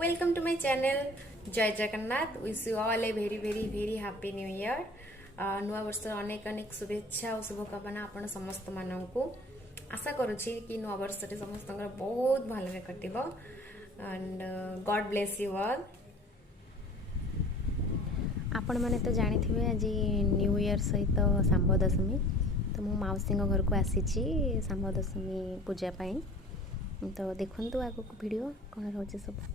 Welcome to my channel Jai Jagannath. Wish you all a very happy new year. नुआ वर्ष अनेक अनेक शुभेच्छा और शुभकामना आपण समस्त मानकू आशा करुछि कि नुआ वर्ष रे समस्त बहुत भलरे कटिबो and God bless you all. आपण माने तो जानिथिबे आज न्यू ईयर सहित सांब दशमी तो मो माउसी घर को आसीछि सांब दशमी पूजा पाई. तो देखंतु आगो वीडियो कोन रहउछि सब.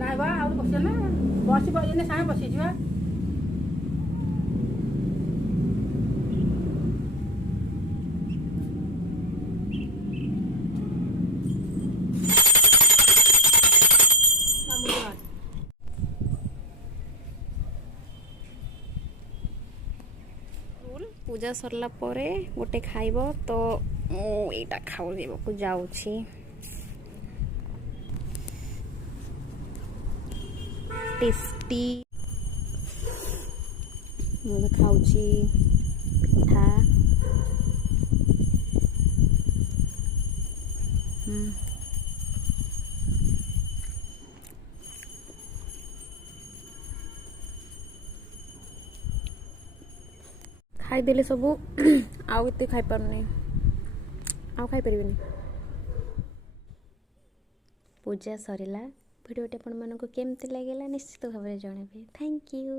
ନାଇଁ ବା ଆଉ ବସିବା ନା ବସିବ ଏନେ ସାଙ୍ଗେ ବସିଯିବା. पूजा सरला परे गोटे खाइब तो एटा खाऊ देबको जाउछि. टेस्टी मैं खाऊची पिठा. ଖାଇଦେଲି ସବୁ ଆଉ ଏତେ ଖାଇପାରୁନି ଆଉ ଖାଇପାରିବିନି। ପୂଜା ସରିଲା। ଭିଡ଼ିଓଟି ଆପଣମାନଙ୍କୁ କେମିତି ଲାଗିଲା ନିଶ୍ଚିତ ଭାବରେ ଜଣାଇବେ। Thank you.